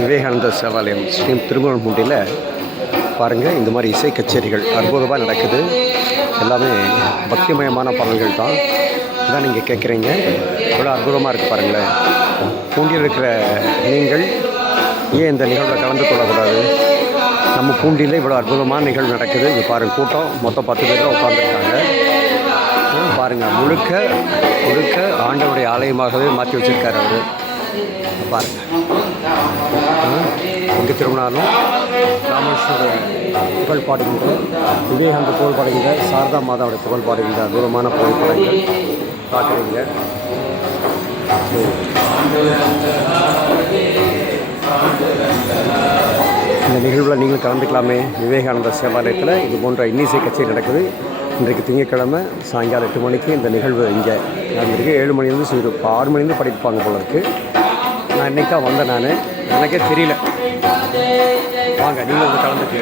விவேகானந்த சேவாலயம் ஸ்ரீ திருமணம்பூண்டியில் பாருங்கள், இந்த மாதிரி இசை கச்சேரிகள் அற்புதமாக நடக்குது. எல்லாமே பக்திமயமான பாடல்கள் தான். இதான் நீங்கள் கேட்குறீங்க. இவ்வளோ அற்புதமாக இருக்குது பாருங்களேன். பூண்டியில் இருக்கிற நீங்கள் ஏன் இந்த நிகழ்வில் கலந்து கொள்ளக்கூடாது? நம்ம பூண்டியில் இவ்வளோ அற்புதமான நிகழ்வு நடக்குது. இங்கே பாருங்கள், கூட்டம் மொத்தம் 10 பேர் தான் உட்காந்துருக்காங்க. பாருங்கள், முழுக்க முழுக்க ஆண்டவருடைய ஆலயமாகவே மாற்றி வச்சுருக்காரு அவர். பாருங்கள், இங்கே திரும்பினாலும் ராமேஸ்வர புகழ் பாடுகின்ற, விவேகானந்த புகழ் பாடுகின்ற, சாரதா மாதாவுடைய புகழ் பாடுகின்ற அற்புதமான புகைப்படங்கள் பார்க்குறீங்க. இந்த நிகழ்வில் நீங்கள் கலந்துக்கலாமே. விவேகானந்த சேவாலயத்தில் இது போன்ற இன்னிசை கச்சேரி நடக்குது. இன்றைக்கு திங்கட்கிழமை சாயங்காலம் 8 மணிக்கு இந்த நிகழ்வு இங்கே நடந்திருக்கு. 7 மணிலேருந்து 6 மணிலேருந்து படிப்பாங்க போல இருக்குது. நான் இன்றைக்கி தான் வந்தேன். எனக்கே தெரியல. வாங்க, நீங்கள் வந்து கலந்துக்கு.